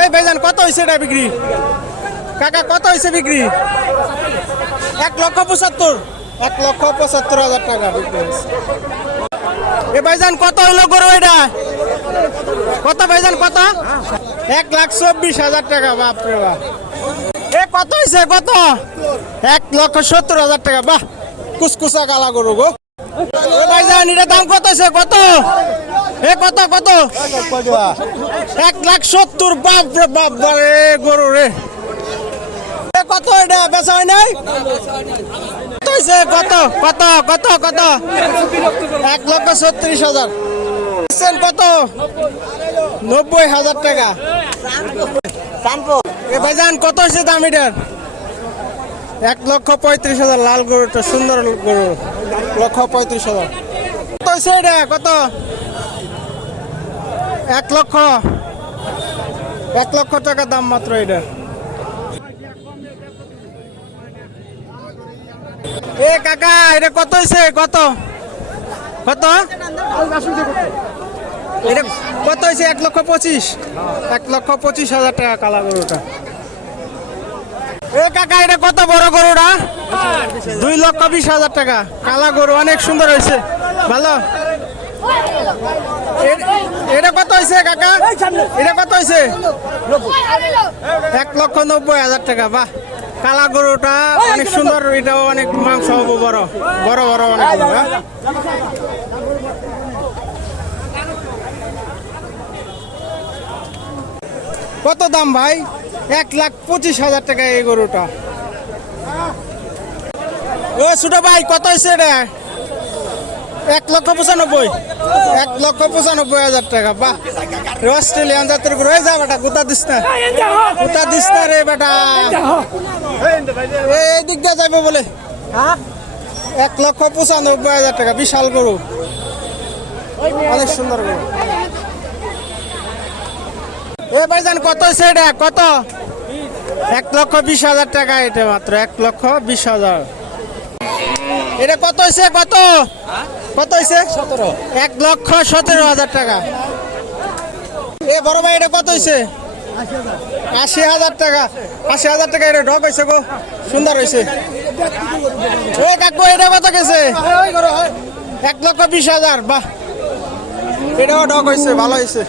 এই ভাইজান কত হয়েছে এটা বিক্রি? কাকা কত হয়েছে বিক্রি? এক লক্ষ পঁচাত্তর। এক লক্ষ পঁচাত্তর হাজার টাকা বিক্রি হয়েছে। এ ভাইজান কত হইল গরু এটা? কত ভাইজান কত? এক লাখ চব্বিশ হাজার টাকা বাপরে বাপ। এ কত হয়েছে কত? এক লক্ষ সত্তর হাজার টাকা বাহ। কুসকুসা কালা গরু গো। ভাইজান এটা দাম কত হয়েছে কত? কত কত এক লাখ সত্তর বাপ রে বাপ রে গরু রে। কত এটা? বেচা হয় নাই? কত কত কত কত এক লক্ষ ছত্রিশ হাজার। কত? নব্বই হাজার টাকা। ভাইজান, কত হয়েছে দাম এটার? এক লক্ষ পঁয়ত্রিশ হাজার, লাল গরুটা, সুন্দর গরু। লক্ষ পঁয়ত্রিশ হাজার। কত হয়েছে এটা? কত? এক লক্ষ এক লক্ষ টাকা দাম মাত্র এটা। এ কাকা, এটা কত হয়েছে কত? কত? এটা কত হয়েছে এক লক্ষ পঁচিশ। এক লক্ষ পঁচিশ হাজার টাকা কালা গরুটা। এ কাকা, এটা কত বড় গরুটা? দুই লক্ষ বিশ হাজার টাকা। কালা গরু অনেক সুন্দর হয়েছে ভালো? কাকা? এটা কত হয়েছে? এক লক্ষ নব্বই হাজার টাকা বাহ। কালা গরুটা অনেক সুন্দর এটাও অনেক মাংস হব বড়। বড় বড় অনেক হ্যাঁ? কত দাম ভাই? এক লাখ পঁচিশ হাজার টাকা এই গরুটা। ও ছোট ভাই কত হয়েছে এটা? এক লক্ষ পঁচানব্বই। এক লক্ষ পঁচানব্বই হাজার টাকা, বাহ। অস্ট্রেলিয়ান জাতের গরু এই যা বেটা, গুতা দিস না। গুতা দিস না রে বেটা। এই দিক দিয়ে যাইবে বলে। এক লক্ষ পঁচানব্বই হাজার টাকা, বিশাল গরু। অনেক সুন্দর গরু। এ ভাইজান, কত হয়েছে এটা? কত? এক লক্ষ বিশ হাজার টাকা এটা মাত্র, এক লক্ষ বিশ হাজার। এটা কত হয়েছে কত? কত হয়েছে এক লক্ষ সতেরো হাজার টাকা। এ বড় ভাই এটা কত হয়েছে আশি হাজার টাকা। আশি হাজার টাকা এটা ডক হয়েছে গো। সুন্দর হয়েছে ওই কাকু এটা কত গেছে? এক লক্ষ বিশ হাজার বাহ। এটাও ডক হয়েছে ভালো হয়েছে